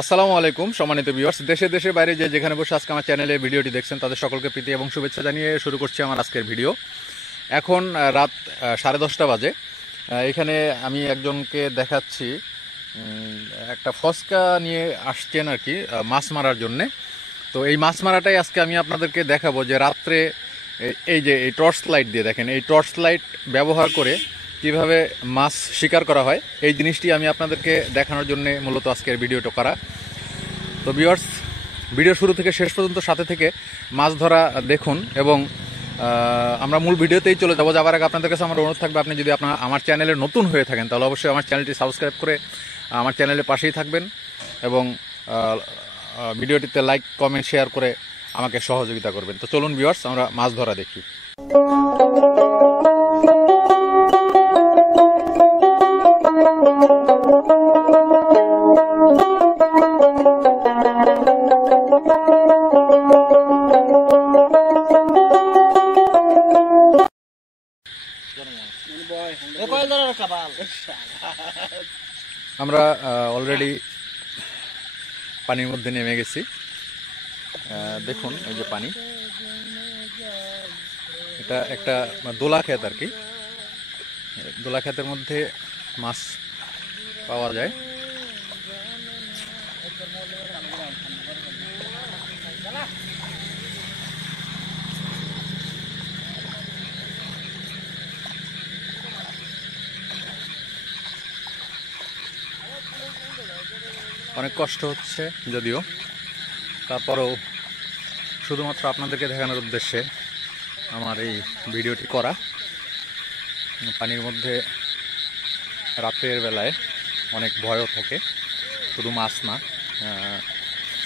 আসসালামু আলাইকুম সম্মানিত ভিউয়ার্স, দেশে দেশে বাইরে যে যেখানে বসে আজকে আমার চ্যানেলে ভিডিওটি দেখছেন তাদের সকলকে প্রীতি এবং শুভেচ্ছা জানিয়ে শুরু করছি আমার আজকের ভিডিও। এখন রাত 10:30 বাজে। এখানে আমি একজনকে দেখাচ্ছি, একটা ফসকা নিয়ে আসছেন আর কি মাছ মারার জন্যে। তো এই মাছ মারাটাই আজকে আমি আপনাদেরকে দেখাবো যে রাত্রে এই যে এই টর্চ লাইট দিয়ে দেখেন, এই টর্চ লাইট ব্যবহার করে কিভাবে মাছ শিকার করা হয় এই জিনিসটি আমি আপনাদেরকে দেখানোর জন্য মূলত আজকের ভিডিওটা করা। তো ভিউয়ার্স, ভিডিও শুরু থেকে শেষ পর্যন্ত সাথে থেকে মাছ ধরা দেখুন এবং আমরা মূল ভিডিওতেই চলে যাবো। যাওয়ার আগে আপনাদের কাছে আমার অনুরোধ থাকবে, আপনি যদি আমার চ্যানেলে নতুন হয়ে থাকেন তাহলে অবশ্যই আমার চ্যানেলটি সাবস্ক্রাইব করে আমার চ্যানেলের পাশেই থাকবেন এবং ভিডিওটিতে লাইক কমেন্ট শেয়ার করে আমাকে সহযোগিতা করবেন। তো চলুন ভিউয়ার্স, আমরা মাছ ধরা দেখি। আমরা অলরেডি পানির মধ্যে নেমে গেছি। দেখুন এই যে পানি, এটা একটা দোলা ক্ষেত আর কি। দোলা ক্ষেতের মধ্যে মাছ পাওয়া যায়। অনেক কষ্ট হচ্ছে যদিও, তারপরেও শুধুমাত্র আপনাদেরকে দেখানোর উদ্দেশ্যে আমার এই ভিডিওটি করা। পানির মধ্যে রাতের বেলায় অনেক ভয়ও থাকে, শুধু মাছ না,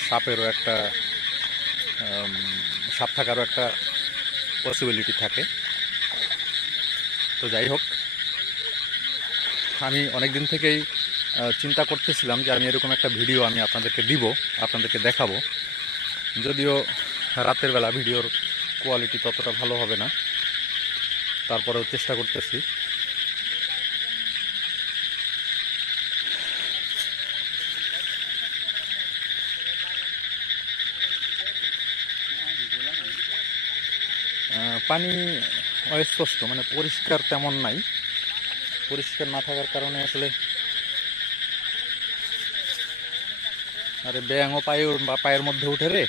সাপেরও একটা সাপ থাকারও একটা পসিবিলিটি থাকে। তো যাই হোক, আমি অনেক দিন থেকেই চিন্তা করতেছিলাম যে আমি এরকম একটা ভিডিও আমি আপনাদেরকে দিব, আপনাদেরকে দেখাবো। যদিও রাতের বেলা ভিডিওর কোয়ালিটি ততটা ভালো হবে না, তারপরেও চেষ্টা করতেছি। পানি অস্পষ্ট, মানে পরিষ্কার তেমন নাই। পরিষ্কার না থাকার কারণে আসলে আরে ব্যাঙও পায়ের মধ্যে উঠে রে।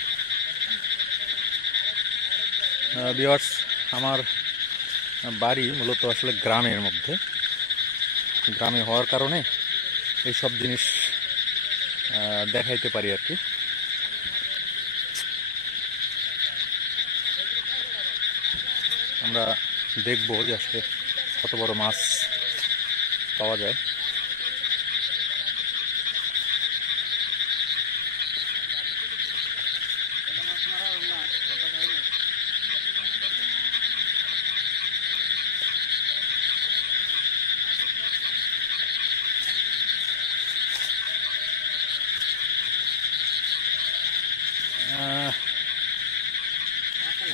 ভিউয়ার্স, আমার বাড়ি মূলত আসলে গ্রামের মধ্যে। গ্রামে হওয়ার কারণে এইসব জিনিস দেখাইতে পারি আর কি। আমরা দেখবো যে আসলে কত বড় মাছ পাওয়া যায়।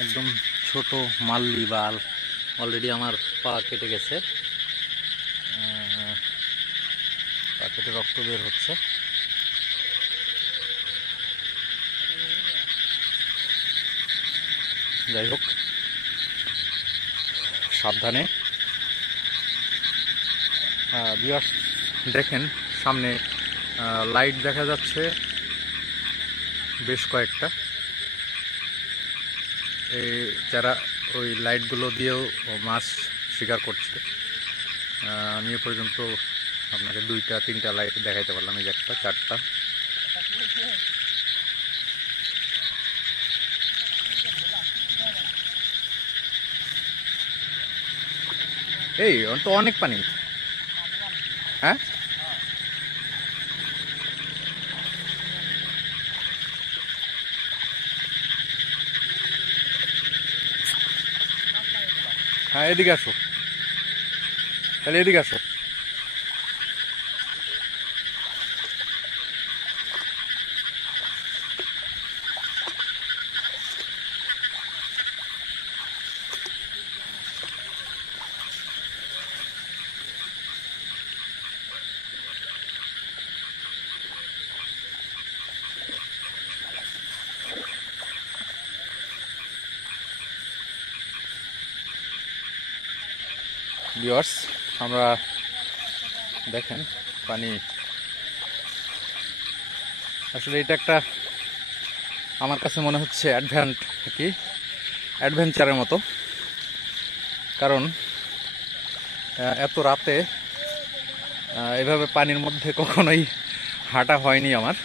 একদম ছোট মাল্লি বাল, অলরেডি আমার পা কেটে গেছে, পা কেটে রক্ত বের হচ্ছে। যাই হোক, সাবধানে। ভিউয়ার্স দেখেন, সামনে লাইট দেখা যাচ্ছে বেশ কয়েকটা। এই যারা ওই লাইটগুলো দিয়েও মাছ শিকার করছে। আমি এ পর্যন্ত আপনাকে 2-3টা লাইট দেখাইতে পারলাম, এই যে একটা 4টা। এই তো অনেক পানি। হ্যাঁ, হ্যাঁ, এদিকে আসো, তাহলে এদিকে আসো। ভিউয়ার্স, আমরা দেখেন পানি, আসলে এটা একটা আমার কাছে মনে হচ্ছে অ্যাডভেঞ্চারের মতো। কারণ এত রাতে এভাবে পানির মধ্যে কখনোই হাঁটা হয়নি আমার।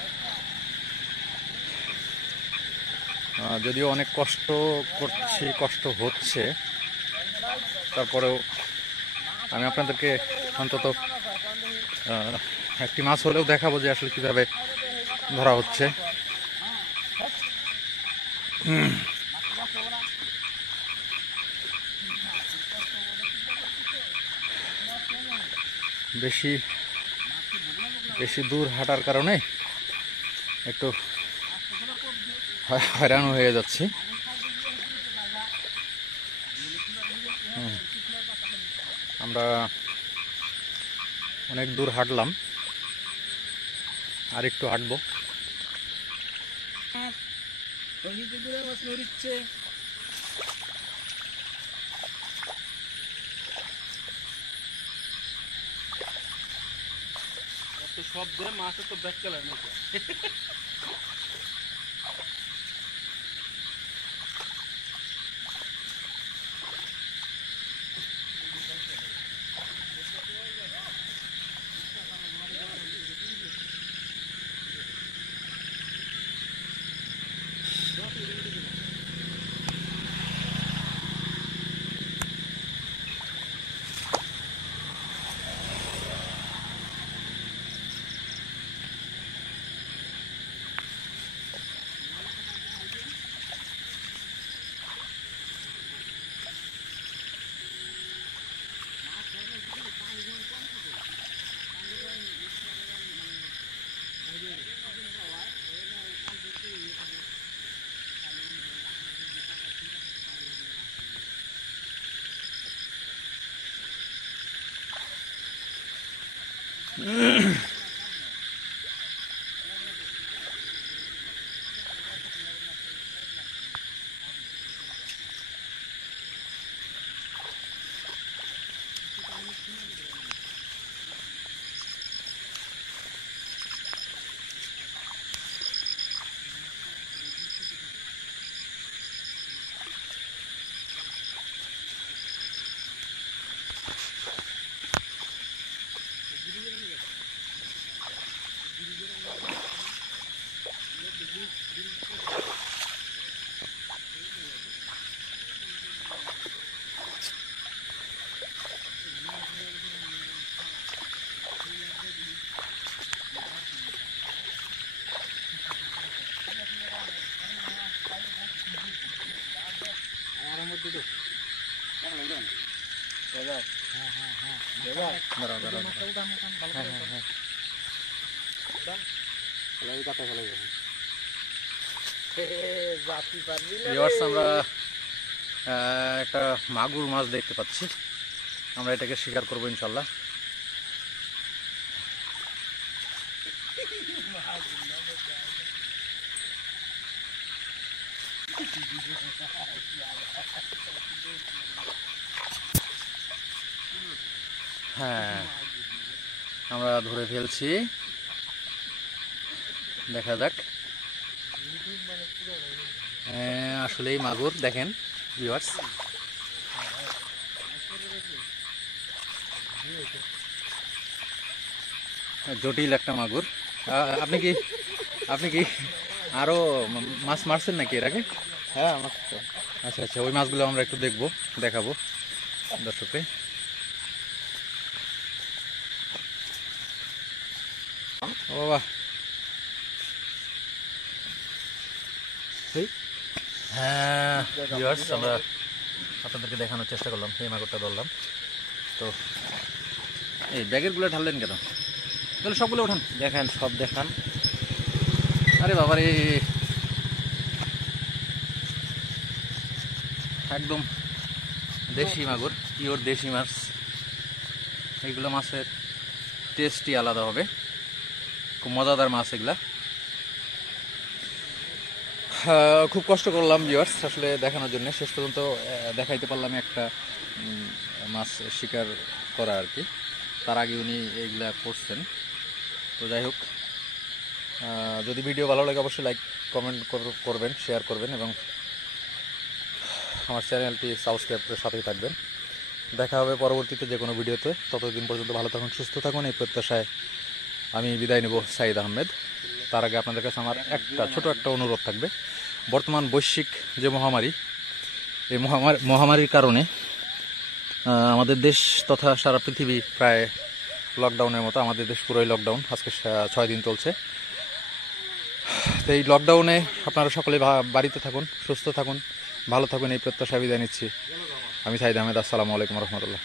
যদিও অনেক কষ্ট হচ্ছে, তারপরেও আমি আপনাদেরকে অন্তত একটি মাছ হলেও দেখাবো যে আসলে কিভাবে ধরা হচ্ছে। বেশি বেশি দূর হাঁটার কারণে একটু হয়রান হয়ে যাচ্ছি। আমরা অনেক দূর হাঁটলাম, আর একটু হাঁটবো। সব ধরে মাছের তো ব্যাক কালার নাকি ভিউয়ার্স, আমরা একটা মাগুর মাছ দেখতে পাচ্ছি। আমরা এটাকে শিকার করবো ইনশাল্লাহ। হ্যাঁ, আমরা ধরে ফেলছি, দেখা যাক। আসলেই মাগুর, দেখেন ভিউয়ার্স। জটিল একটা মাগুর। আপনি কি আরো মাছ মারছেন নাকি এর আগে? হ্যাঁ আমার আচ্ছা আচ্ছা, ওই মাছগুলো আমরা একটু দেখাবো দর্শককে। ও বাবা, হ্যাঁ ভিউয়ার্স, আমরা আপনাদেরকে দেখানোর চেষ্টা করলাম, এই মাগুরটা ধরলাম। তো এই ব্যাগের গুলো ঢাললেন কেন? তাহলে সবগুলো ওঠান, দেখেন, সব দেখান। আরে বাবা রে, একদম দেশি মাগুর, পিওর দেশি মাছ। এইগুলো মাছের টেস্টই আলাদা হবে, খুব মজাদার মাছ এগুলা। খুব কষ্ট করলাম ভিউয়ার্স আসলে দেখানোর জন্য, শেষ পর্যন্ত দেখাইতে পারলাম একটা মাছ শিকার করা আর কি। তার আগে উনি এইগুলা করছেন। তো যাই হোক, যদি ভিডিও ভালো লাগে অবশ্যই লাইক কমেন্ট করবেন, শেয়ার করবেন এবং আমার চ্যানেলটি সাবস্ক্রাইব করে সাথেই থাকবেন। দেখা হবে পরবর্তীতে যে কোনো ভিডিওতে। ততদিন পর্যন্ত ভালো থাকুন, সুস্থ থাকুন, এই প্রত্যাশায় আমি বিদায় নেব, সাইদ আহমেদ। তার আগে আপনাদের কাছে আমার ছোট একটা অনুরোধ থাকবে। বর্তমান বৈশ্বিক যে মহামারী, এই মহামারীর কারণে আমাদের দেশ তথা সারা পৃথিবী প্রায় লকডাউনের মতো। আমাদের দেশ পুরোই লকডাউন, আজকে 6 দিন চলছে। তো এই লকডাউনে আপনারা সকলে বাড়িতে থাকুন, সুস্থ থাকুন, ভালো থাকুন, এই প্রত্যাশা বিদায় নিচ্ছি। আমি সাইদ আহমেদ। আসসালামু আলাইকুম রহমতুল্লাহ।